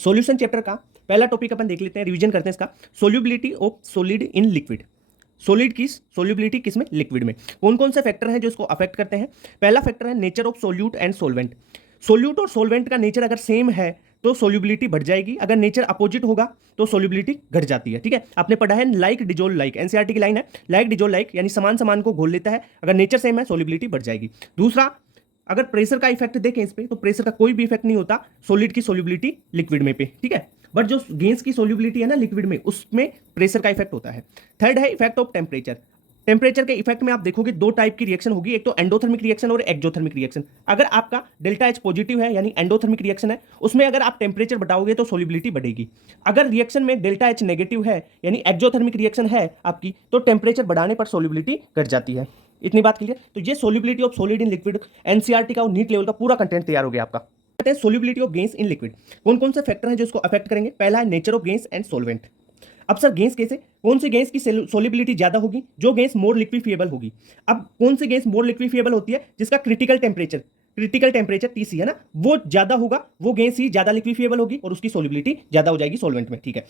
Solution chapter का पहला topic अपन देख लेते हैं, रिवीजन करते हैं इसका। Solubility of solid in liquid. Solid की सोल्यूबिलिटी किस में? लिक्विड में। कौन कौन से फैक्टर हैं जो इसको अफेक्ट करते हैं? पहला फैक्टर है nature of solute and solvent. Solute और सोलवेंट का नेचर अगर सेम है तो सोल्यूबिलिटी बढ़ जाएगी, अगर नेचर अपोजिट होगा तो सोल्यूबिलिटी घट जाती है। ठीक है, आपने पढ़ा है लाइक डिजोल्व लाइक, एनसीईआरटी की लाइन है, लाइक डिजोल्व लाइक, यानी समान समान को घोल लेता है, अगर नेचर सेम है सोल्यूबिलिटी बढ़ जाएगी। दूसरा, अगर प्रेशर का इफेक्ट देखें इस पे तो प्रेशर का कोई भी इफेक्ट नहीं होता सॉलिड की सोल्यूबिलिटी लिक्विड में पे। ठीक है, बट जो गैस की सोल्यूबिलिटी है ना लिक्विड में, उसमें प्रेशर का इफेक्ट होता है। थर्ड है इफेक्ट ऑफ टेम्परेचर। टेम्परेचर के इफेक्ट में आप देखोगे दो टाइप की रिएक्शन होगी, एक तो एंडोथर्मिक रिएक्शन और एक्सोथर्मिक रिएक्शन। अगर आपका डेल्टा एच पॉजिटिव है यानी एंडोथर्मिक रिएक्शन है, उसमें अगर आप टेम्परेचर बढ़ाओगे तो सोल्यूबिलिटी बढ़ेगी। अगर रिएक्शन में डेल्टा एच नेगेटिव है यानी एक्सोथर्मिक रिएक्शन है आपकी, तो टेम्परेचर बढ़ाने पर सोल्यूबिलिटी घट जाती है। इतनी बात क्लियर? तो ये solubility of solid in liquid NCERT का और नीट लेवल का पूरा कंटेंट तैयार हो गया आपका। कहते हैं solubility of gas in liquid. कौन कौन से फैक्टर हैं जो इसको अफेक्ट करेंगे? पहला है nature of gas and solvent. अब सर गैस कैसे? कौन सी गैस की सोल्यूबिलिटी ज्यादा होगी? जो गैस मोर लिक्विफिएबल होगी। अब कौन सी गैस मोर लिक्विफिएबल होती है? जिसका क्रिटिकल टेम्परेचर TC है ना, वो ज्यादा होगा, वो गैस ही ज्यादा लिक्विफिएबल होगी और उसकी सोल्यूबिलिटी ज्यादा हो जाएगी सॉल्वेंट में। ठीक है,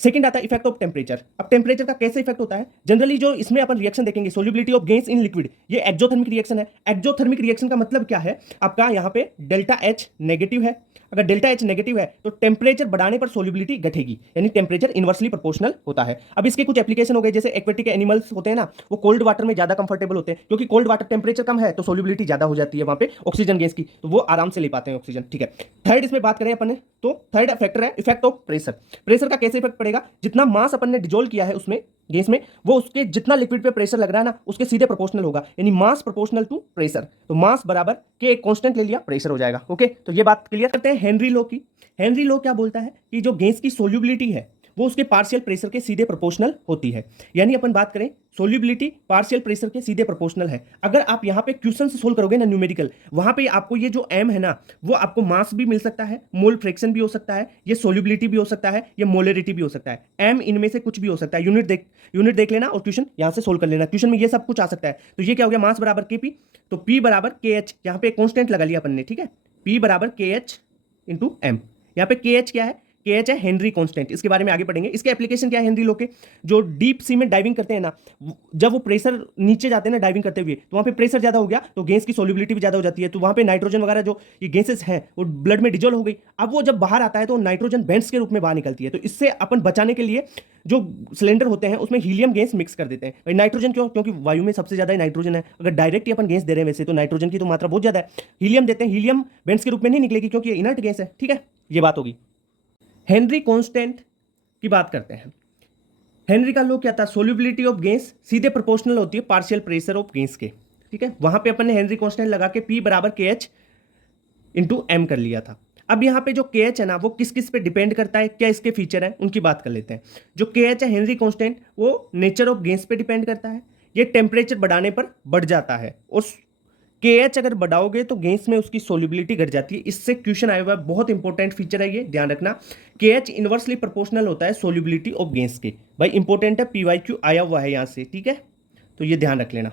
सेकंड आता है इफेक्ट ऑफ टेम्परेचर। अब टेम्परेचर का कैसे इफेक्ट होता है? जनरली जो इसमें अपन रिएक्शन देखेंगे solubility of gas in liquid, ये एक्सोथर्मिक रिएक्शन है। एक्सोथर्मिक रिएक्शन का मतलब क्या है? आपका यहाँ पे डेल्टा एच नेगेटिव है, अगर डेल्टा एच नेगेटिव है तो टेम्परेचर बढ़ाने पर सोल्यूबिलिटी घटेगी, यानी टेम्परेचर इनवर्सली प्रोपोर्शनल होता है। अब इसके कुछ एप्लीकेशन हो गए, जैसे एक्वेटिक एनिमल्स होते हैं ना, वो कोल्ड वाटर में ज्यादा कंफर्टेबल होते हैं, क्योंकि कोल्ड वाटर टेम्परेचर कम है तो सोल्यूबिलिटी ज्यादा हो जाती है वहां पे ऑक्सीजन गैस की, तो वो आराम से ले पाते हैं ऑक्सीजन। ठीक है, थर्ड इसमें बात करें अपन ने तो थर्ड फैक्टर है इफेक्ट ऑफ प्रेशर। प्रेशर का कैसे इफेक्ट पड़ेगा? जितना मास अपन ने डिजोल्व किया है उसमें गैस में, वो उसके जितना लिक्विड पे प्रेशर लग रहा है ना उसके सीधे प्रोपोर्शनल होगा, यानी मास प्रोपोर्शनल टू प्रेशर। तो मास बराबर के एक कांस्टेंट ले लिया, प्रेशर हो जाएगा। ओके, तो ये बात क्लियर करते हैं हेनरी लॉ की। हेनरी लॉ क्या बोलता है कि जो गैस की सोल्यूबिलिटी है वो उसके पार्शियल प्रेशर के सीधे प्रोपोर्शनल होती है, यानी अपन बात करें सोल्यूबिलिटी पार्शियल प्रेशर के सीधे प्रोपोर्शनल है। अगर आप यहां पे क्वेश्चन से सोल्व करोगे ना न्यूमेरिकल, वहां पे आपको ये जो m है ना, वो आपको मास भी मिल सकता है, मोल फ्रैक्शन भी हो सकता है, ये सोल्यूबिलिटी भी हो सकता है, ये मोलरिटी भी हो सकता है। m इनमें से कुछ भी हो सकता है। यूनिट देख लेना और क्वेश्चन यहां से सोल्व कर लेना, क्वेश्चन में ये सब कुछ आ सकता है। तो ये क्या हो गया? मास बराबर Kp, तो P बराबर KH, यहां पे कांस्टेंट लगा लिया अपन ने। ठीक है, P बराबर KH इंटू M। यहाँ पे KH क्या है? KH है हेनरी कांस्टेंट, इसके बारे में आगे पढ़ेंगे। इसके एप्लीकेशन क्या है हेनरी लॉ के? जो डीप सी में डाइविंग करते हैं ना, जब वो प्रेशर नीचे जाते हैं ना डाइविंग करते हुए, तो वहां पे प्रेशर ज्यादा हो गया तो गैस की सोल्यूबिलिटी भी ज्यादा हो जाती है, तो वहां पे नाइट्रोजन वगैरह जो ये गैसेस हैं वो ब्लड में डिजोल्व हो गई। अब वो जब बाहर आता है तो नाइट्रोजन बेंड्स के रूप में बाहर निकलती है, तो इससे अपन बचाने के लिए जो सिलेंडर होते हैं उसमें हीलियम गैस मिक्स कर देते हैं। नाइट्रोजन क्यों? क्योंकि वायु में सबसे ज्यादा नाइट्रोजन है, अगर डायरेक्ट ही अपन गैस दे रहे हैं वैसे तो नाइट्रोजन की तो मात्रा बहुत ज्यादा है, हीलियम देते हैं, हीलियम बेंड्स के रूप में नहीं निकलेगी क्योंकि ये इनर्ट गैस है। ठीक है, ये बात होगी। हेनरी कांस्टेंट की बात करते हैं। हेनरी का लॉ क्या था? सोल्यूबिलिटी ऑफ गैस सीधे प्रोपोर्शनल होती है पार्शियल प्रेशर ऑफ गैस के। ठीक है, वहां पे अपन ने हेनरी कांस्टेंट लगा के P बराबर KH इंटू M कर लिया था। अब यहाँ पे जो KH है ना, वो किस किस पे डिपेंड करता है, क्या इसके फीचर है, उनकी बात कर लेते हैं। जो KH है हेनरी कांस्टेंट, वो नेचर ऑफ गैस पे डिपेंड करता है, ये टेम्परेचर बढ़ाने पर बढ़ जाता है, और KH अगर बढ़ाओगे तो गैस में उसकी सोल्यूबिलिटी घट जाती है। इससे क्वेश्चन आया हुआ है, बहुत इंपॉर्टेंट फीचर है ये, ध्यान रखना। KH इनवर्सली प्रोपोर्शनल होता है सोल्यूबिलिटी ऑफ गैस के। भाई इंपॉर्टेंट है, PYQ आया हुआ है यहां से। ठीक है, तो ये ध्यान रख लेना।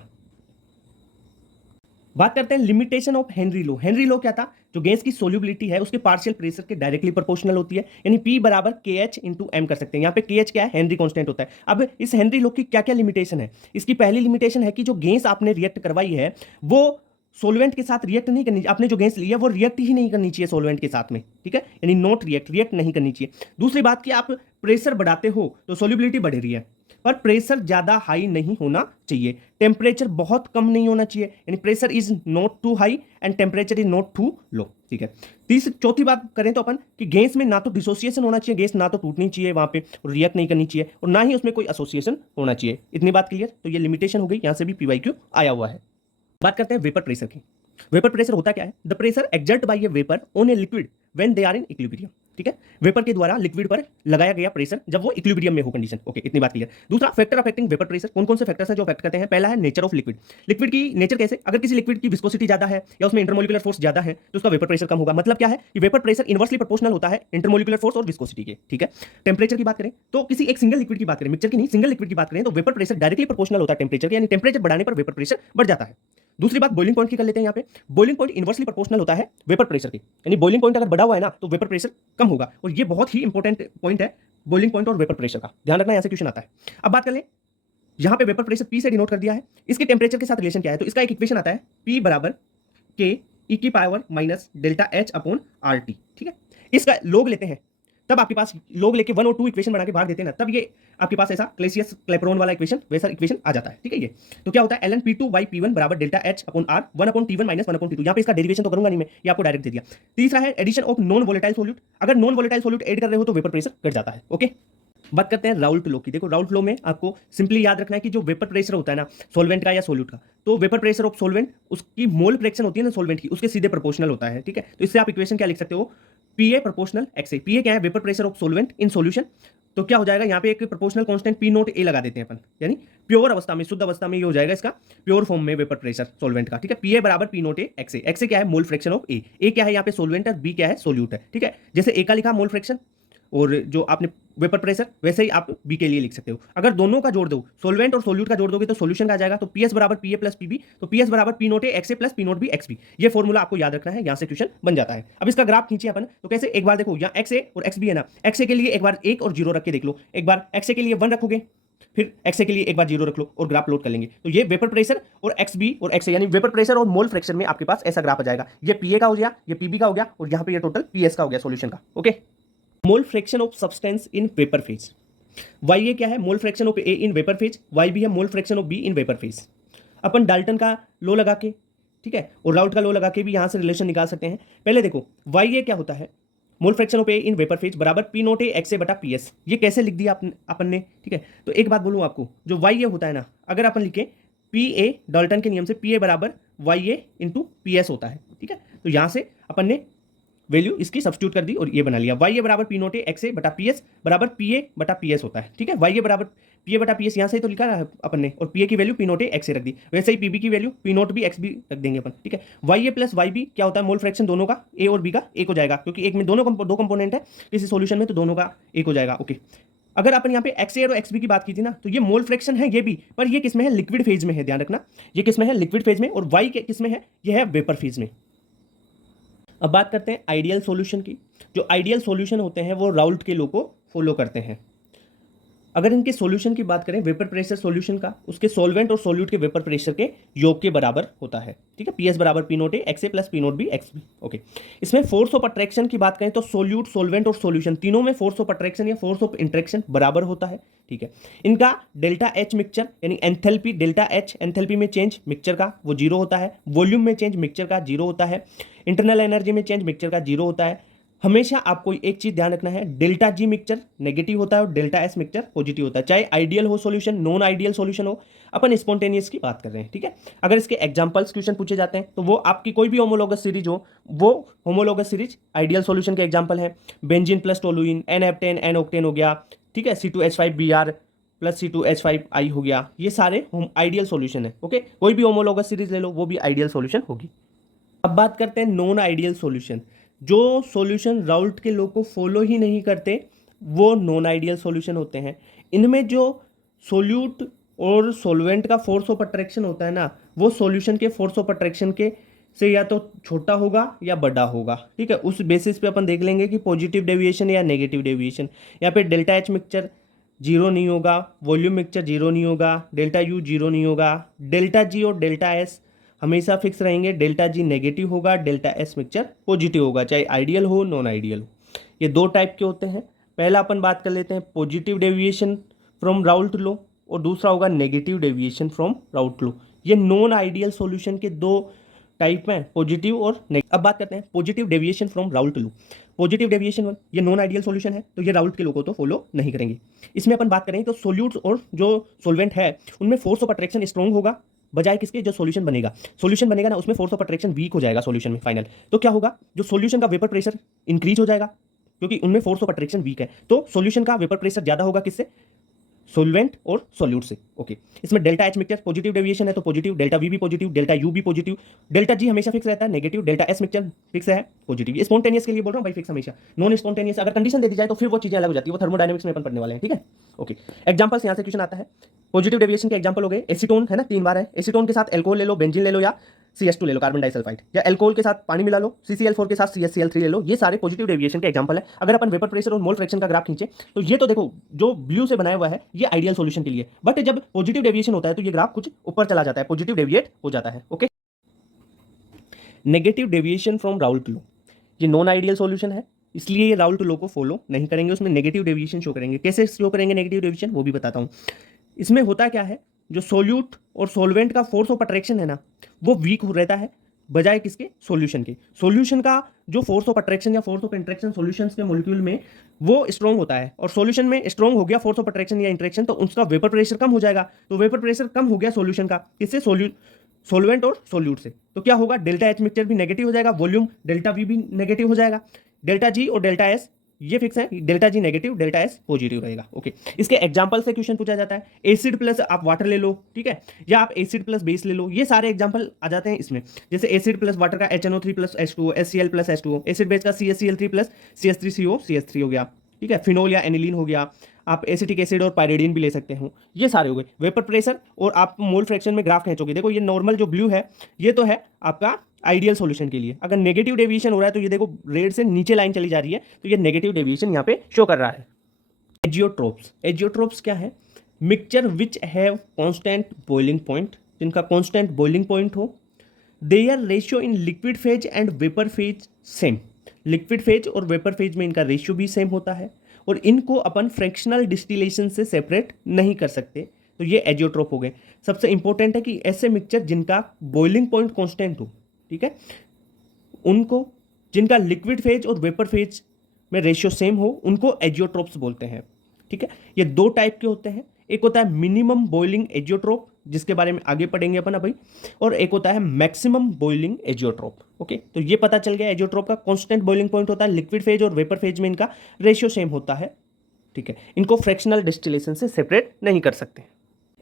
बात करते हैं limitation of Henry law. Henry law क्या था? जो गैस की सोल्यूबिलिटी है उसके पार्शियल प्रेशर के डायरेक्टली प्रोपोर्शनल होती है, यानी P बराबर KH इंटू M कर सकते हैं। यहाँ पे KH क्या है? हेनरी कांस्टेंट होता है। अब इस हेनरी लॉ की क्या क्या लिमिटेशन है? इसकी पहली लिमिटेशन है कि जो गैस आपने रिएक्ट करवाई है वो सोलवेंट के साथ रिएक्ट नहीं करनी, आपने जो गैस ली है वो रिएक्ट ही नहीं करनी चाहिए सोलवेंट के साथ में। ठीक है, यानी नॉट रिएक्ट नहीं करनी चाहिए। दूसरी बात कि आप प्रेशर बढ़ाते हो तो सोल्यूबिलिटी बढ़ रही है, पर प्रेशर ज्यादा हाई नहीं होना चाहिए, टेम्परेचर बहुत कम नहीं होना चाहिए, यानी pressure is not too high and temperature is not too low. ठीक है, चौथी बात करें तो अपन कि गैस में ना तो डिसोसिएशन होना चाहिए, गैस ना तो टूटनी चाहिए वहां पे और रिएक्ट नहीं करनी चाहिए, और ना ही उसमें कोई एसोसिएशन होना चाहिए। इतनी बात क्लियर? तो ये लिमिटेशन हो गई, यहां से भी PYQ आया हुआ है। बात करते हैं वेपर प्रेशर की। वेपर प्रेशर होता क्या है? The pressure exert by a vapour on a liquid when they are in equilibrium. ठीक है, वेपर के द्वारा लिक्विड पर लगाया गया प्रेशर जब वो इक्विलिब्रियम में हो कंडीशन। ओके, इतनी बात क्लियर। दूसरा फैक्टर अफेक्टिंग वेपर प्रेशर, कौन कौन से फैक्टर्स हैं जो अफेक्ट करते हैं? पहला है नेचर ऑफ लिक्विड। लिक्विड की नेचर कैसे? अगर किसी लिक्विड की विस्कोसिटी ज्यादा है या उसमें इंटरमोलिकुलर फोर्स ज्यादा है तो उसका वेपर प्रेशर कम होगा। मतलब क्या है कि वेपर प्रेशर इनवर्सली प्रोपोर्शनल होता है इंटरमोलिकुलर फोर्स और विस्कोसिटी के। ठीक है, टेम्परेचर की बात करें तो किसी एक सिंगल लिक्विड की बात करें, मिक्सचर की नहीं, सिंगल लिक्विड की बात करें तो वेपर प्रेशर डायरेक्टली प्रोपोर्शनल होता है टेम्परेचर के, यानी टेम्परेचर बढ़ाने पर वेपर प्रेशर बढ़ जाता है। दूसरी बात बॉइलिंग पॉइंट की कर लेते हैं। यहाँ पे बॉइलिंग पॉइंट इनवर्सली प्रोपोर्शनल होता है वेपर प्रेशर के, यानी बॉइलिंग पॉइंट अगर बढ़ा हुआ है ना तो वेपर प्रेशर कम होगा, और ये बहुत ही इंपॉर्टेंट पॉइंट है बॉइलिंग पॉइंट और वेपर प्रेशर का, ध्यान रखना, यहाँ से क्वेश्चन आता है। अब बात कर लें, यहाँ पे वेपर प्रेशर P से डिनोट कर दिया है, इसके टेम्परेचर के साथ रिलेशन क्या है, तो इसका एक इक्वेशन आता है P बराबर K e की power minus delta H upon RT, ठीक है। इसका लोग लेते हैं, तब आपके पास लोग लेके 1 और 2 इक्वेशन बना के भाग देते हैं ना, तब ये आपके पास ऐसा क्लेसियस क्लेपरॉन वाला इक्वेशन वैसा इक्वेशन आ जाता है, ठीक है। ये तो क्या होता है ln P2 बाई P1 बराबर delta H upon R 1 upon T1 minus 1 upon T2। यहाँ पे इसका डेरिवेशन तो करूंगा नहीं मैं, ये आपको डायरेक्ट दे दिया। तीसरा है addition of non volatile solute, अगर नॉन वोलेटाइल सोल्यूट ऐड कर रहे हो तो वेपर प्रेशर घट जाता है, ओके। बात करते हैं राउल्ट लॉ की। देखो राउल्ट लॉ में आपको सिंपली याद रखना है कि जो वेपर प्रेशर होता है ना सॉल्वेंट का या सोल्यूट का, तो वेपर प्रेशर ऑफ सॉल्वेंट उसकी मोल फ्रैक्शन होती है ना सॉल्वेंट की, उसके सीधे प्रोपोर्शनल होता है, ठीक है। तो इससे आप इक्वेशन क्या लिख सकते हो, PA प्रोपोर्शनल XA। PA क्या है, vapour pressure of solvent in solution, तो क्या हो जाएगा यहाँ पे एक proportional constant P note A लगा देते हैं अपन, यानी प्योर अवस्था में, शुद्ध अवस्था में ये हो जाएगा इसका प्योर फॉर्म में वेपर प्रेशर सॉल्वेंट का, ठीक है। PA बराबर P note A XA। XA क्या है, mole fraction of A। A क्या है यहाँ पे सॉल्वेंट और B क्या है सोल्यूट है, ठीक है। जैसे A का लिखा मोल फ्रैक्शन और जो आपने वेपर प्रेशर, वैसे ही आप बी के लिए लिख सकते हो। अगर दोनों का जोड़ दो, सोल्वेंट और सोल्यूट का जोड़ दोगे तो सॉल्यूशन का आ जाएगा, तो PS बराबर PA प्लस PB, तो PS बराबर P note A XA plus P note B XB। ये फॉर्मूला आपको याद रखना है, यहां से क्वेश्चन बन जाता है। अब इसका ग्राफ खींचिए अपन, तो कैसे, एक बार देखो यहाँ XA और XB है ना, XA के लिए एक बार 1 और 0 रख के देख लो, एक बार XA के लिए 1 रखोगे, फिर XA के लिए एक बार 0 रख लो और ग्राफ लोड कर लेंगे, तो ये वेपर प्रेशर और XB और XA यानी वेपर प्रेशर और मोल फ्रैक्शन में आपके पास ऐसा ग्राफ आ जाएगा। ये PA का हो गया, ये PB का हो गया, और यहाँ पे ये टोटल PS का हो गया सॉल्यूशन का, okay. Mole fraction of substance in vapour phase, y A क्या है, mole fraction of A in vapour phase, y B है mole fraction of B in vapour phase. अपन डाल्टन का लो लगा के, ठीक है, और राउट का लो लगा के भी यहां से रिलेशन निकाल सकते हैं। पहले देखो वाई ए क्या होता है, mole fraction of A in vapour phase बराबर P नोट ए XA बटा PS। ये कैसे लिख दिया अपन ने, ठीक है। तो एक बात बोलूं आपको, जो वाई ए होता है ना, अगर अपन लिखे PA डाल्टन के नियम से PA बराबर YA इंटू PS होता है, ठीक है। तो यहां से अपन ने वैल्यू इसकी सब्स्टिट्यूट कर दी और ये बना लिया, YA बराबर P नोट ए XA बटा PS बराबर PA बटा PS होता है, ठीक है। YA बराबर PA बटा PS यहाँ से ही तो लिखा है अपन ने, और PA की वैल्यू P नोट ए XA रख दी, वैसे ही PB की value P note B XB रख देंगे अपन, ठीक है। YA प्लस YB क्या होता है, मोल फ्रैक्शन दोनों का A और B का एक हो जाएगा, क्योंकि एक में दो कंपोनेंट है किसी सोल्यूशन में, तो दोनों का एक हो जाएगा, ओके। अगर अपन यहाँ पे XA और XB की बात की थी ना, तो ये मोल फ्रैक्शन है ये भी, पर ये किसमें है, लिक्विड फेज में है, ध्यान रखना, ये किसमें है, लिक्विड फेज में, और Y किसमें है, ये है वेपर फेज में। अब बात करते हैं आइडियल सॉल्यूशन की। जो आइडियल सॉल्यूशन होते हैं वो राउल्ट के लॉ को फॉलो करते हैं। अगर इनके सॉल्यूशन की बात करें वेपर प्रेशर सॉल्यूशन का, उसके सॉल्वेंट और सॉल्यूट के वेपर प्रेशर के योग के बराबर होता है, ठीक है। PS बराबर P नोट ए XA plus P note B XB, okay. इसमें फोर्स ऑफ अट्रैक्शन की बात करें तो सोल्यूट, सॉल्वेंट और सॉल्यूशन तीनों में फोर्स ऑफ अट्रैक्शन या फोर्स ऑफ इंट्रैक्शन बराबर होता है, ठीक है। इनका डेल्टा H मिक्सचर यानी एंथैल्पी, डेल्टा H एंथैल्पी में चेंज मिक्सचर का वो 0 होता है, वॉल्यूम में चेंज मिक्सचर का 0 होता है, इंटरनल एनर्जी में चेंज मिक्सचर का 0 होता है। हमेशा आपको एक चीज ध्यान रखना है, डेल्टा G मिक्सचर नेगेटिव होता है और डेल्टा S मिक्सचर पॉजिटिव होता है, चाहे आइडियल हो सॉल्यूशन, नॉन आइडियल सॉल्यूशन हो। अपन स्पॉन्टेनियस की बात कर रहे हैं, ठीक है। अगर इसके एग्जांपल्स क्वेश्चन पूछे जाते हैं तो वो आपकी कोई भी होमोलॉगस सीरीज हो, वो होमोलॉगस सीरीज आइडियल सॉल्यूशन के एग्जांपल है, benzene plus toluene, N heptane N octane हो गया, ठीक है, C2H5Br प्लस C2H5I हो गया, ये सारे आइडियल सॉल्यूशन है, ओके। कोई भी होमोलॉगस सीरीज ले लो, वो भी आइडियल सॉल्यूशन होगी। अब बात करते हैं नॉन आइडियल सॉल्यूशन। जो सॉल्यूशन राउल्ट के लॉ को फॉलो ही नहीं करते वो नॉन आइडियल सॉल्यूशन होते हैं। इनमें जो सोल्यूट और सॉल्वेंट का फोर्स ऑफ अट्रैक्शन होता है ना, वो सॉल्यूशन के फोर्स ऑफ अट्रैक्शन के से या तो छोटा होगा या बड़ा होगा, ठीक है। उस बेसिस पे अपन देख लेंगे कि पॉजिटिव डेविएशन या नेगेटिव डेविएशन। यहाँ पे डेल्टा H मिक्सचर 0 नहीं होगा, वॉल्यूम मिक्सचर 0 नहीं होगा, डेल्टा U 0 नहीं होगा, डेल्टा G और डेल्टा S हमेशा फिक्स रहेंगे, डेल्टा G नेगेटिव होगा, डेल्टा S मिक्सचर पॉजिटिव होगा, चाहे आइडियल हो नॉन आइडियल हो। ये दो टाइप के होते हैं। पहला अपन बात कर लेते हैं positive deviation from Raoult law, और दूसरा होगा negative deviation from Raoult law. ये नॉन आइडियल सॉल्यूशन के दो टाइप में, पॉजिटिव और नेगेटिव। अब बात करते हैं positive deviation from Raoult law. Positive deviation 1 ये नॉन आइडियल सॉल्यूशन है, तो ये राउल्ट के लॉ को तो फॉलो नहीं करेंगे। इसमें अपन बात करें तो सोल्यूट्स और जो सॉल्वेंट है उनमें फोर्स ऑफ अट्रैक्शन स्ट्रॉन्ग होगा, बजाय किसके, जो सॉल्यूशन बनेगा ना उसमें फोर्स ऑफ अट्रैक्शन वीक हो जाएगा सॉल्यूशन में फाइनल। तो क्या होगा, जो सॉल्यूशन का वेपर प्रेशर इंक्रीज हो जाएगा, क्योंकि उनमें फोर्स ऑफ अट्रैक्शन वीक है, तो सॉल्यूशन का वेपर प्रेशर ज्यादा होगा किससे, सोलवेंट और सॉल्यूट से। ओके, इसमें delta H mixture positive deviation है तो पॉजिटिव, डेल्टा वी भी पॉजिटिव, डेल्टा यू भी पॉजिटिव, डेल्टा जी हमेशा फिक्स रहता है negative, delta S mixture fix है पॉजिटिव। ये स्पॉन्टेनियस के लिए बोल रहा हूँ भाई, फिक्स हमेशा। नॉन स्पॉन्टेनियस अगर कंडीशन दे दी जाए तो फिर वो चीजें अलग हो जाती है, वो थर्मोडायनेमिक्स में अपन पढ़ने वाले हैं, ठीक है। ओके, एग्जांपल्स यहाँ से क्वेश्चन आता है। पॉजिटिव डेविएशन के एग्जांपल हो गए, एसीटोन है ना, 3 बार है, एसीटोन के साथ एल्कोहल ले लो, बेंजीन ले लो, या CH2 ले लो, कार्बन डाइसल्फाइड, या एल्कोहल के साथ पानी मिला लो, CCl4 के साथ CaCl3 ले लो। ये सारे पॉजिटिव डेविएशन के एग्जांपल है। अगर अपन वेपर प्रेशर और मोल फ्रैक्शन का ग्राफ खींचे तो ये तो देखो जो ब्लू से बनाया हुआ है ये आइडियल सॉल्यूशन के लिए, बट जब पॉजिटिव डेविएशन होता है तो ये ग्राफ कुछ ऊपर चला जाता है, पॉजिटिव डेविएट हो जाता है। Okay, negative deviation from Raoult law, ये नॉन आइडियल सॉल्यूशन है, इसलिए ये राउल्ट लॉ को फॉलो नहीं करेंगे, उसमें नेगेटिव डेविएशन शो करेंगे। कैसे शो करेंगे नेगेटिव डेविएशन वो भी बताता हूँ। इसमें होता क्या है, जो सोल्यूट और सोलवेंट का फोर्स ऑफ अट्रैक्शन है ना, वो वीक हो रहता है बजाय किसके, सॉल्यूशन के। सॉल्यूशन का जो फोर्स ऑफ अट्रैक्शन या फोर्स ऑफ इंट्रैक्शन सॉल्यूशंस के मॉलिक्यूल में वो स्ट्रॉन्ग होता है, और सॉल्यूशन में स्ट्रॉन्ग हो गया फोर्स ऑफ अट्रैक्शन या इंट्रैक्शन तो उसका वेपर प्रेशर कम हो जाएगा। तो वेपर प्रेशर कम हो गया सॉल्यूशन का, किससे, सोलवेंट और सोल्यूट से। तो क्या होगा, डेल्टा एच मिक्सचर भी नेगेटिव हो जाएगा, वॉल्यूम डेल्टा वी भी नेगेटिव हो जाएगा, डेल्टा जी और डेल्टा एस ये फिक्स है, delta G negative delta S positive रहेगा। ओके, इसके एग्जांपल से क्वेश्चन पूछा जाता है। एसिड प्लस आप वाटर ले लो, ठीक है, या आप एसिड प्लस बेस ले लो, ये सारे एग्जांपल आ जाते हैं इसमें। जैसे एसिड प्लस वाटर का HNO3 plus H2O, HCl plus H2O, acid base का CaCl3 प्लस CH3CO CH3 हो गया, ठीक है, फिनोल या एनिलीन हो गया, आप एसिटिक एसिड और पायरिडीन भी ले सकते हो। ये सारे हो गए वेपर प्रेशर, और आप मोल फ्रैक्शन में ग्राफ खींचोगे, देखो ये नॉर्मल जो ब्लू है ये तो है आपका आइडियल सॉल्यूशन के लिए। अगर नेगेटिव डेविएशन हो रहा है तो ये देखो रेड से नीचे लाइन चली जा रही है, तो ये नेगेटिव डेविएशन यहाँ पे शो कर रहा है। एजियोट्रोप्स, एजियोट्रोप्स क्या है, mixture which have constant boiling point, जिनका कांस्टेंट बॉइलिंग पॉइंट हो, their ratio in liquid phase and vapour phase same, liquid phase और वेपर फेज में इनका रेशियो भी सेम होता है, और इनको अपन फ्रैक्शनल डिस्टिलेशन से सेपरेट नहीं कर सकते, तो ये एजियोट्रोप हो गए। सबसे इंपॉर्टेंट है कि ऐसे मिक्सचर जिनका बॉइलिंग पॉइंट कांस्टेंट हो, ठीक है, उनको, जिनका लिक्विड फेज और वेपर फेज में रेशियो सेम हो, उनको एजियोट्रोप्स बोलते हैं, ठीक है। ये दो टाइप के होते हैं, एक होता है मिनिमम बॉइलिंग एजियोट्रोप जिसके बारे में आगे पढ़ेंगे अपन अभी, और एक होता है मैक्सिमम बॉइलिंग एजियोट्रोप। ओके, तो ये पता चल गया, एजियोट्रोप का कांस्टेंट बॉइलिंग पॉइंट होता है, लिक्विड फेज और वेपर फेज में इनका रेशियो सेम होता है, ठीक है, इनको फ्रैक्शनल डिस्टिलेशन से सेपरेट नहीं कर सकते।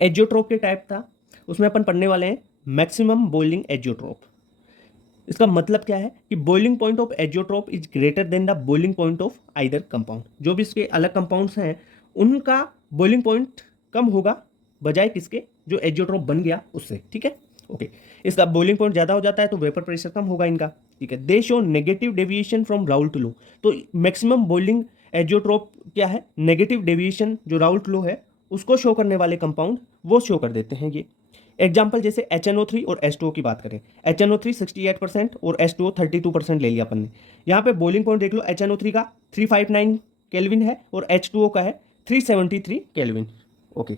एजियोट्रोप के टाइप था, उसमें अपन पढ़ने वाले हैं मैक्सिमम बॉइलिंग एजियोट्रोप। इसका मतलब क्या है कि boiling point of azeotrope is greater than the boiling point of either compound. जो भी इसके अलग कंपाउंड्स हैं उनका बॉइलिंग पॉइंट कम होगा बजाय किसके, जो एजियोट्रोप बन गया उससे, ठीक है। ओके, इसका बॉइलिंग पॉइंट ज़्यादा हो जाता है तो वेपर प्रेशर कम होगा इनका, ठीक है। दे show negative deviation from Raoult law, तो मैक्सिमम बॉइलिंग एजियोट्रोप क्या है, नेगेटिव डेविएशन जो राउल्ट लॉ है उसको शो करने वाले कंपाउंड वो शो कर देते हैं ये। एग्जाम्पल जैसे HNO3 और H2O की बात करें, HNO3 68% और H2O 32% ले लिया अपन ने। यहाँ पे बॉइलिंग पॉइंट देख लो, HNO3 का 359 केल्विन है और H2O का है 373 केल्विन। ओके,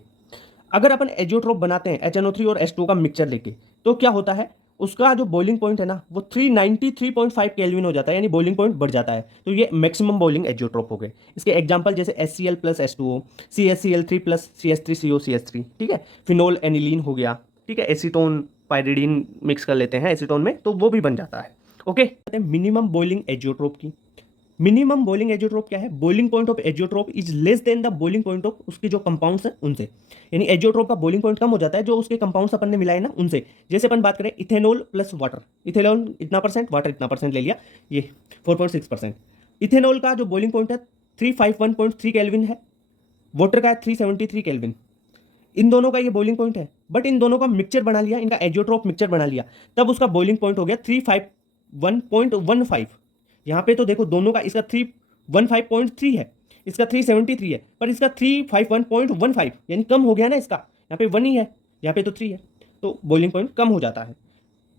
अगर अपन एजियोट्रोप बनाते हैं HNO3 और H2O का मिक्सचर लेके, तो क्या होता है, उसका जो बॉइलिंग पॉइंट है ना वो 393.5 केल्विन हो जाता है, यानी बॉइलिंग पॉइंट बढ़ जाता है, तो ये मैक्सिमम बॉइलिंग एजियोट्रोप हो गए। इसके एग्जांपल जैसे HCl plus H2O, CaCl3 plus CH3CO CH3, ठीक है, फिनोल एनिलीन हो गया, ठीक है, एसीटोन पायरिडीन मिक्स कर लेते हैं एसीटोन में तो वो भी बन जाता है। ओके, मिनिमम बॉइलिंग एजियोट्रोप की, मिनिमम बॉइलिंग एजियोट्रोप क्या है, boiling point of azeotrope is less than the boiling point of उसके जो कंपाउंड्स हैं उनसे, यानी एजियोट्रोप का बॉइलिंग पॉइंट कम हो जाता है जो उसके कंपाउंड्स अपन ने मिलाए ना उनसे। जैसे अपन बात करें इथेनॉल प्लस वाटर, इथेनॉल इतना परसेंट, वाटर इतना परसेंट ले लिया, ये 4.6%। इथेनॉल का जो बॉइलिंग पॉइंट है 351.3 केल्विन है, वाटर का है 373 केल्विन, इन दोनों का ये बॉइलिंग पॉइंट है, बट इन दोनों का मिक्सचर बना लिया, इनका एजियोट्रोप मिक्सचर बना लिया, तब उसका बॉइलिंग पॉइंट हो गया 351.15। यहाँ पे तो देखो दोनों का, इसका 315.3 है, इसका 373 है, पर इसका 351.15 यानी कम हो गया ना, इसका यहाँ पे 1 ही है, यहाँ पे तो 3 है, तो बॉइलिंग पॉइंट कम हो जाता है,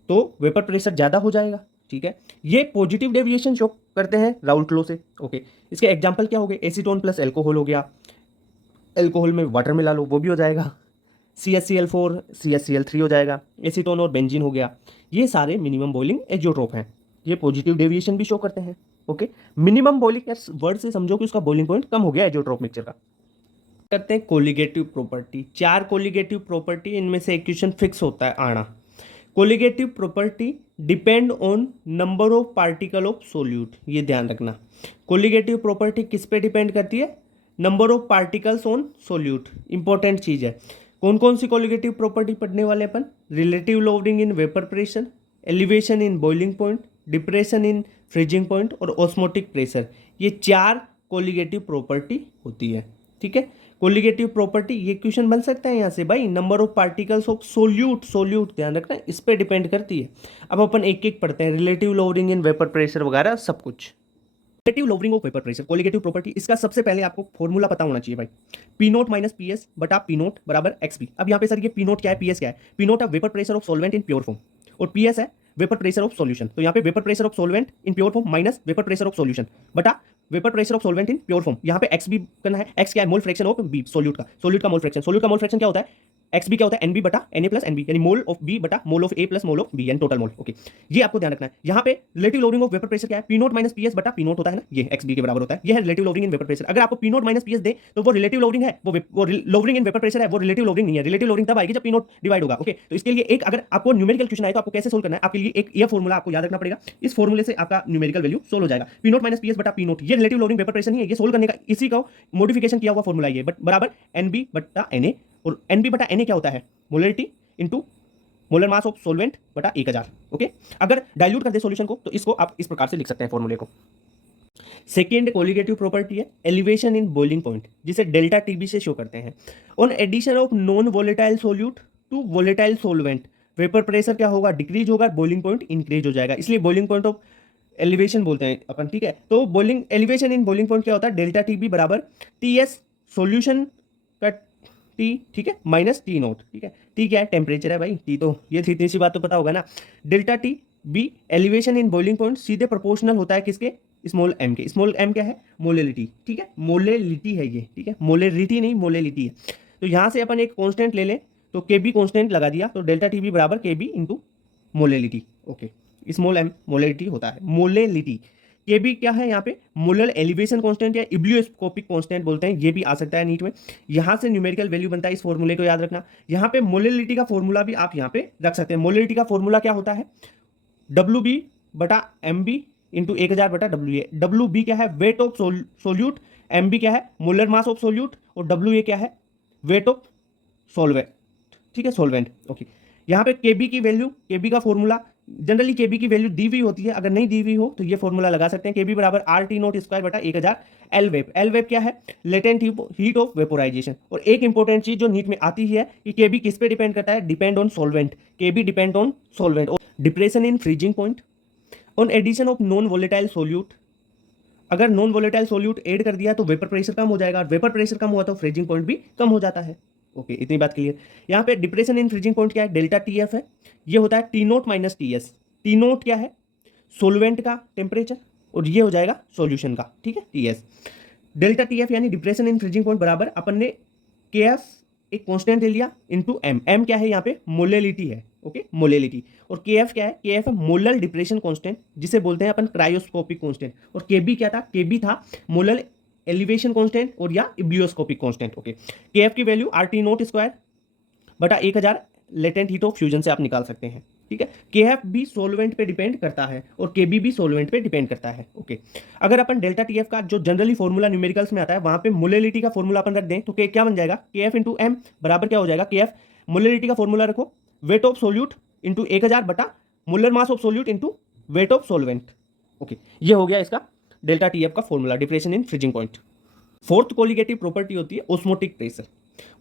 तो वेपर प्रेशर ज़्यादा हो जाएगा, ठीक है। ये पॉजिटिव डेविएशन शो करते हैं राउल्ट लॉ से। ओके, इसके एग्जाम्पल क्या हो गए, एसीटोन प्लस एल्कोहल हो गया, एल्कोहल में वाटर मिला लो वो भी हो जाएगा, CaCl4 CaCl3 हो जाएगा, एसीटोन और बेंजीन हो गया, ये सारे मिनिमम बॉइलिंग एजियोट्रोप हैं, ये पॉजिटिव डेविएशन भी शो करते हैं। ओके, मिनिमम बॉइलिंग वर्ड से समझो कि उसका बॉइलिंग पॉइंट कम हो गया एजियोट्रोप मिक्सचर का। करते हैं कोलिगेटिव प्रॉपर्टी, 4 कोलिगेटिव प्रॉपर्टी, इनमें से एक क्वेश्चन फिक्स होता है आना। Colligative property depend on number of particle of solute, ये ध्यान रखना। कोलिगेटिव प्रॉपर्टी किस पे डिपेंड करती है, number of particles on solute, important चीज है। कौन कौन सी कोलिगेटिव प्रॉपर्टी पढ़ने वाले अपन? Relative lowering in vapour pressure, elevation in boiling point, depression in freezing point और ऑस्मोटिक प्रेशर। ये 4 कोलिगेटिव प्रॉपर्टी होती है। ठीक है, कोलिगेटिव प्रॉपर्टी, ये क्वेश्चन बन सकता है यहाँ से भाई, number of particles of solute, solute ध्यान रखना इस पे डिपेंड करती है। अब अपन एक एक पढ़ते हैं, relative lowering in vapour pressure वगैरह सब कुछ। Relative loading of vapour pressure, colligative property, इसका सबसे पहले आपको फॉर्मूला पता होना चाहिए भाई, P naught minus P S बटा पी नोट बराबर एक्स पी। अब यहाँ पे सर ये पी नोट क्या है, पी एस क्या है? पी नोट है vapour pressure of solvent in pure form और पी एस है वेपर प्रेशर ऑफ सॉल्यूशन। तो यहाँ पे vapour pressure of solvent in pure form minus vapour pressure of solution बटा vapour pressure of solvent in pure form. यहाँ पे X B करना है, एक्स क्या है? Mole fraction of B, solute का, सोल्यूट का मोल फ्रैक्शन। सोल्यूट का मोल फ्रैक्शन क्या होता है? एक्स बी क्या होता है? एन बी बटा N A plus N B, यानी मोल ऑफ बी बटा mole of A plus mole of B, यानी टोटल मोल। ओके, ये आपको ध्यान रखना है। यहाँ पे relative loading of vapour pressure क्या है? P naught minus P S बटा पी नोट होता है ना, ये एक्स बी के बराबर होता है। ये है relative lowering in vapour pressure. अगर आपको P naught minus P S दे तो वो रिलेटिव लोडिंग है, वो लोडिंग इन वेपर प्रेशर है, वो रिलेटिव लोडिंग नहीं है। रिलेटिव लोडिंग तब आएगी जब पी नोट डिवाइड होगा। ओके, तो इसके लिए एक, अगर आपको न्यूमेरिकल क्वेश्चन आए तो आपको कैसे सोल्व करना है, आपके लिए एक ये फॉर्मूला आपको याद रखना पड़ेगा। इस फॉर्मूले से आपका न्यूमेरिकल वैल्यू सोल्व हो जाएगा। P naught minus P S बटा पी नोट, ये रिलेटिव लोडिंग वेपर प्रेशर नहीं है, ये सोल्व करने का इसी का मॉडिफिकेशन किया हुआ फॉर्मूला है, बट बराबर एन बी बटा एन ए। और एन बी बटा एन ए क्या होता है? Molarity into molar mass of solvent बटा 1000। ओके, अगर डाइल्यूट कर दे सॉल्यूशन को तो इसको आप इस प्रकार से लिख सकते हैं फॉर्मूले को। सेकेंड कोलिगेटिव प्रॉपर्टी है एलिवेशन इन बॉइलिंग पॉइंट, जिसे डेल्टा टीबी से शो करते हैं। On addition of non volatile solute to volatile solvent, vapour pressure क्या होगा? डिक्रीज होगा, बॉइलिंग पॉइंट इंक्रीज हो जाएगा, इसलिए बॉइलिंग पॉइंट ऑफ एलिवेशन बोलते हैं अपन। ठीक है, तो boiling elevation in boiling point क्या होता है? डेल्टा टीबी बराबर टी एस सोल्यूशन का टी, ठीक है, माइनस टी नोट। ठीक है, टी क्या है? टेम्परेचर है भाई, टी तो ये इतनी सी बात तो पता होगा ना। Delta T B elevation in boiling point सीधे प्रोपोर्शनल होता है किसके? स्मॉल एम के। स्मॉल एम क्या है? मोलेलिटी। ठीक है, मोलेलिटी है ये। ठीक है, मोलेलिटी नहीं, मोलेलिटी है। तो यहाँ से अपन एक कांस्टेंट ले लें, तो के बी कॉन्स्टेंट लगा दिया, तो डेल्टा टी बी बराबर K B into molality. Okay, small M molality होता है, मोलेलिटी। ये भी क्या है यहाँ पे? मोलर एलिवेशन कांस्टेंट या इब्लियोस्कोपिक कांस्टेंट बोलते हैं, ये भी आ सकता है नीट में। यहाँ से न्यूमेरिकल वैल्यू बनता है, इस फॉर्मूले को याद रखना। यहाँ पे मोलरिटी का फॉर्मूला भी आप यहाँ पे रख सकते हैं। मोलरिटी का फॉर्मूला क्या होता है? डब्ल्यू बी बटा एम बी इंटू 1000 बटा डब्ल्यू ए। डब्ल्यू बी क्या है? Weight of solute, M B क्या है? मोलर मास ऑफ सोल्यूट, और डब्ल्यू ए क्या है? Weight of solvent. ठीक है, सोलवेंट। ओके, यहाँ पे केबी की वैल्यू, केबी का फॉर्मूला, जनरली केबी की वैल्यू दी हुई होती है, अगर नहीं दी हुई हो तो ये फॉर्मूला लगा सकते हैं। केबी बराबर आर टी नोट स्क्वायर बटा 1000 एल वेब। एल वेब क्या है? Latent heat of vaporisation. और एक इंपॉर्टेंट चीज जो नीट में आती है कि केबी किस पे डिपेंड करता है? Depend on solvent. K B depend on solvent. Depression in freezing point on addition of non volatile solute, अगर नॉन वोलेटाइल सोल्यूट ऐड कर दिया तो वेपर प्रेशर कम हो जाएगा, और वेपर प्रेशर कम हुआ तो फ्रीजिंग पॉइंट भी कम हो जाता है। ओके, इतनी बात क्लियर। यहाँ पे डिप्रेशन इन फ्रीजिंग पॉइंट क्या है? डेल्टा टी एफ है, ये होता है T note minus T S. T note क्या है? सोलवेंट का टेम्परेचर, और ये हो जाएगा सॉल्यूशन का। ठीक है, T S. Delta T F यानी डिप्रेशन इन फ्रीजिंग पॉइंट बराबर अपन ने के एफ एक कांस्टेंट ले लिया इंटू एम। एम क्या है यहाँ पे? मोलेलिटी है। Okay, molality. और के एफ क्या है? के एफ है मोलर डिप्रेशन कांस्टेंट, जिसे बोलते हैं अपन क्रायोस्कोपिक कांस्टेंट। और के बी क्या था? के बी था मोलर एलिवेशन कांस्टेंट और या इब्लियोस्कोपिक कांस्टेंट। ओके, के एफ की value R T note square बटा 1000 लेटेंट हीट ऑफ फ्यूजन से आप निकाल सकते हैं। ठीक है, के एफ भी सोलवेंट पे डिपेंड करता है और के बी भी सोलवेंट पे डिपेंड करता है। ओके, अगर अपन डेल्टा टी एफ का जो जनरली फॉर्मूला न्यूमेरिकल्स में आता है वहां पे मोलेलिटी का फॉर्मूला अपन रख दें तो क्या बन जाएगा? के एफ इंटू एम बराबर क्या हो जाएगा? के एफ मोलेलिटी का फॉर्मूला रखो, वेट ऑफ सोल्यूट इंटू 1000 बटा molar mass of solute into weight of solvent. Okay, ये हो गया इसका डेल्टा टी एफ का formula, depression in freezing point. Fourth colligative property होती है ऑस्मोटिक प्रेशर।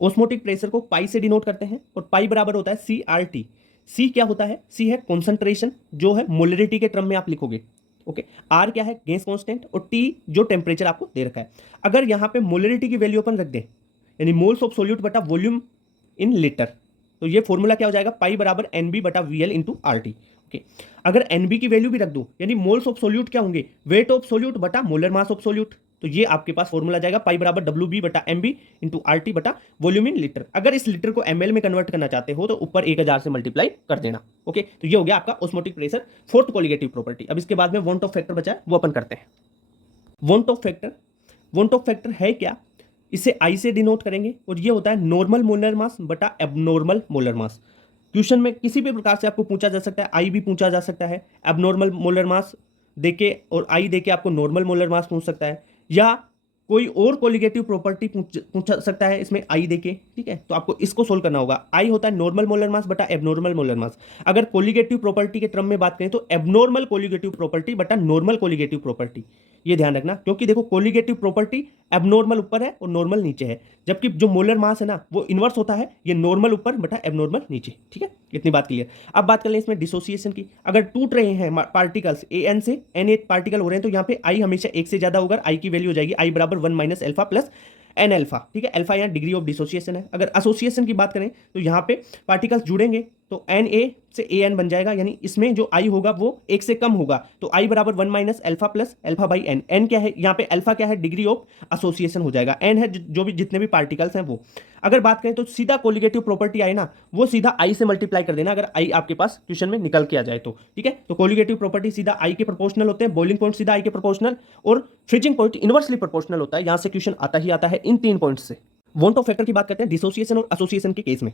ऑस्मोटिक प्रेशर को पाई से डिनोट करते हैं, और पाई बराबर होता है सी आर टी। सी क्या होता है? सी है कॉन्सेंट्रेशन, जो है मोलरिटी के टर्म में आप लिखोगे। ओके, आर क्या है? गैस कांस्टेंट, और टी जो टेम्परेचर आपको दे रखा है। अगर यहाँ पे मोलरिटी की वैल्यू अपन रख दें, यानी मोल्स ऑफ सोल्यूट बटा वॉल्यूम इन लीटर, तो ये फॉर्मूला क्या हो जाएगा? पाई बराबर एन बी बटा V L into R T. Okay, अगर एन बी की वैल्यू भी रख दो, यानी मोल्स ऑफ सोल्यूट क्या होंगे? वेट ऑफ सोल्यूट बटा मोलर मास ऑफ सोल्यूट, तो ये आपके पास फॉर्मूला जाएगा पाई बराबर डब्ल्यू बी बटा M B into R T बटा वॉल्यूम इन लीटर। अगर इस लीटर को एम एल में कन्वर्ट करना चाहते हो तो ऊपर 1000 से मल्टीप्लाई कर देना। ओके, तो ये हो गया आपका osmotic pressure, fourth colligative property. अब इसके बाद में वॉन्ट ऑफ फैक्टर बचा है, वो अपन करते हैं। Want of factor, want of factor है क्या? इसे आई से डिनोट करेंगे, और ये होता है नॉर्मल मोलर मास बटा एबनॉर्मल मोलर मास। क्वेश्चन में किसी भी प्रकार से आपको पूछा जा सकता है, आई भी पूछा जा सकता है, एबनॉर्मल मोलर मास देके और आई देके आपको नॉर्मल मोलर मास पूछ सकता है, या कोई और कोलिगेटिव प्रॉपर्टी पूछ सकता है इसमें आई देके, ठीक है। तो आपको इसको सोल्व करना होगा। आई होता है नॉर्मल मोलर मास बटा एबनॉर्मल मोलर मास। अगर कोलिगेटिव प्रॉपर्टी के टर्म में बात करें तो एबनॉर्मल कोलिगेटिव प्रॉपर्टी बटा नॉर्मल कोलिगेटिव प्रॉपर्टी, ये ध्यान रखना, क्योंकि देखो कोलिगेटिव प्रॉपर्टी एबनॉर्मल ऊपर है और नॉर्मल नीचे है, जबकि जो मोलर मास है ना वो इनवर्स होता है, ये नॉर्मल ऊपर बटा एबनॉर्मल नीचे, ठीक है। इतनी बात क्लियर। अब बात कर लें इसमें डिसोसिएशन की। अगर टूट रहे हैं पार्टिकल्स ए एन से एन ए पार्टिकल हो रहे हैं तो यहाँ पे आई हमेशा एक से ज्यादा होगा, आई की वैल्यू हो जाएगी आई बराबर 1 minus alpha plus N alpha, ठीक है। अल्फा यहाँ डिग्री ऑफ डिसोसिएशन है। अगर एसोसिएशन की बात करें तो यहाँ पे पार्टिकल्स जुड़ेंगे तो एन ए से ए एन बन जाएगा, यानी इसमें जो आई होगा वो एक से कम होगा, तो आई बराबर 1 minus alpha plus alpha by N. N क्या है यहाँ पे, अल्फा क्या है, डिग्री ऑफ एसोसिएशन हो जाएगा, एन है जो भी जितने भी पार्टिकल्स हैं वो। अगर बात करें तो सीधा कोलिगेटिव प्रॉपर्टी आई ना वो सीधा आई से मल्टीप्लाई कर देना, अगर आई आपके पास क्वेश्चन में निकल के आ जाए तो, ठीक है। तो कोलिगेटिव प्रॉपर्टी सीधा आई के प्रोपोर्शनल होते हैं, बॉइलिंग पॉइंट सीधा आई के प्रोपोर्शनल, और फ्रीजिंग पॉइंट इनवर्सली प्रोपोर्शनल होता है। यहां से क्वेश्चन आता ही आता है इन 3 पॉइंट से। वॉन्ट ऑफ फैक्टर की बात करते हैं डिसोसिएशन और एसोसिएशन के केस में।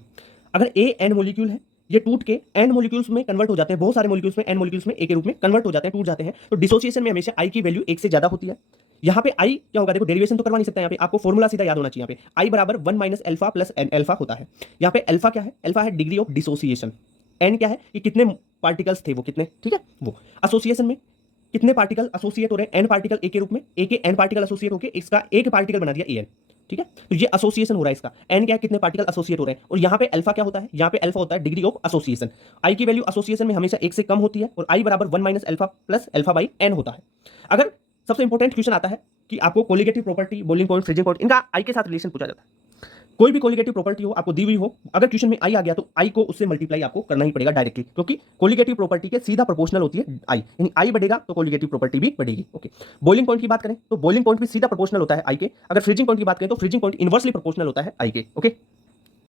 अगर ए एन मॉलिक्यूल है, ये टूट के एन मॉलिक्यूल्स में कन्वर्ट हो जाते हैं, बहुत सारे मॉलिक्यूल्स में एन मॉलिक्यूल्स में ए के रूप में कन्वर्ट हो जाते हैं, टूट जाते हैं, तो डिसोसिएशन में हमेशा आई की वैल्यू एक से ज्यादा होती है। यहाँ पे आई क्या होगा, देखो डेरिवेशन तो करवा नहीं सकता, यहाँ पे आपको फॉर्मूला सीधा याद होना चाहिए। यहाँ पे आई बराबर 1 minus alpha plus N alpha होता है। यहाँ पे अल्फा क्या है, अल्फा है डिग्री ऑफ डिसोसिएशन, एन क्या है कि कितने पार्टिकल्स थे वो कितने, ठीक है। वो एसोसिएशन में कितने पार्टिकल एसोसिएट हो रहे हैं, एन पार्टिकल ए के रूप में, ए के एन पार्टिकल एसोसिएट होकर इसका एक पार्टिकल बना दिया ए एन, ठीक है। तो ये एसोसिएशन हो रहा है इसका। एन क्या है, कितने पार्टिकल एसोसिएट हो रहे हैं, और यहाँ पे अल्फा क्या होता है, यहाँ पे अल्फा होता है डिग्री ऑफ एसोसिएशन। आई की वैल्यू एसोसिएशन में हमेशा एक से कम होती है, और आई बराबर 1 minus alpha plus alpha by N होता है। अगर सबसे इंपॉर्टेंट क्वेश्चन आता है कि आपको colligative property, boiling point, freezing point, इनका आई के साथ रिलेशन पूछा जाता है। कोई भी कोलिगेटिव प्रॉपर्टी हो आपको दी हुई हो, अगर क्वेश्चन में आई आ गया तो आई को उससे मल्टीप्लाई आपको करना ही पड़ेगा डायरेक्टली, क्योंकि कोलिगेटिव प्रॉपर्टी के सीधा प्रोपोर्शनल होती है आई, यानी आई बढ़ेगा तो कोलिगेटिव प्रॉपर्टी भी बढ़ेगी, ओके। बॉइलिंग पॉइंट की बात करें तो बॉइलिंग पॉइंट भी सीधा प्रोपोर्शनल होता है आई के। अगर फ्रीजिंग पॉइंट की बात करें तो फ्रीजिंग पॉइंट इनवर्सली प्रोपोर्शनल होता है आई के, ओके।